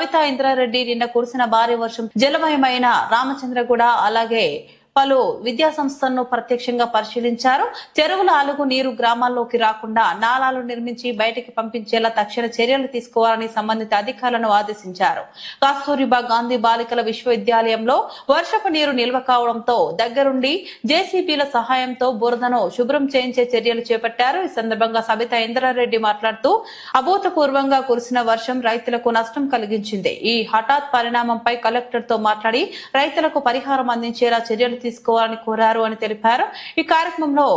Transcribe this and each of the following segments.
కవితా ఇంద్రారెడ్డి నిన్న కురిసిన భారీ వర్షం జలమయమైన రామచంద్రగూడ అలాగే పలు విద్యా సంస్థలను ప్రత్యక్షంగా పరిశీలించారు. చెరువుల అలుగు నీరు గ్రామాల్లోకి రాకుండా నాలాలు నిర్మించి బయటికి పంపించేలా తక్షణ చర్యలు తీసుకోవాలని సంబంధిత అధికారులను ఆదేశించారు. కస్తూరిబా గాంధీ బాలికల విశ్వవిద్యాలయంలో వర్షపు నీరు నిల్వ కావడంతో దగ్గరుండి జేసీబీల సహాయంతో బురదను శుభ్రం చేయించే చర్యలు చేపట్టారు. ఈ సందర్భంగా సబితా ఇంద్రారెడ్డి మాట్లాడుతూ అభూతపూర్వంగా కురిసిన వర్షం రైతులకు నష్టం కలిగించింది. ఈ హఠాత్ పరిణామంపై కలెక్టర్తో మాట్లాడి రైతులకు పరిహారం అందించేలా చర్యలు తీసుకోవాలని కోరారు అని తెలిపారు. ఈ కార్యక్రమంలో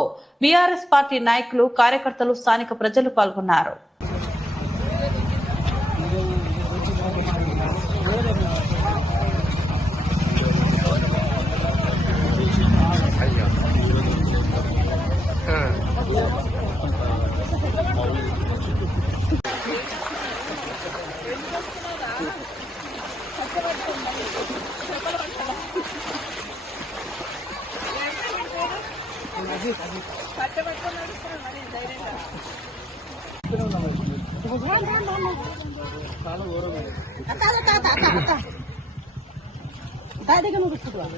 బీఆర్ఎస్ పార్టీ నాయకులు కార్యకర్తలు స్థానిక ప్రజలు పాల్గొన్నారు. చాలా దూరం దాని దగ్గర నువ్వు పెట్టుకుంటున్నావు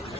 అది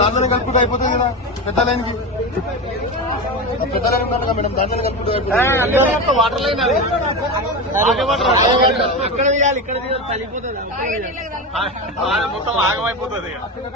దాంట్లోనే కలుపుకుంటూ అయిపోతుంది కదా పెద్ద లైన్కి. పెద్ద లైన్ ఉండాలి కదా మేడం దాంట్లోనే కలుపుకుంటూ అయిపోతుంది. వాటర్ లైన్ అది. ఇక్కడ తీయాలి ఇక్కడ తీయాలి మొత్తం ఆగమైపోతుంది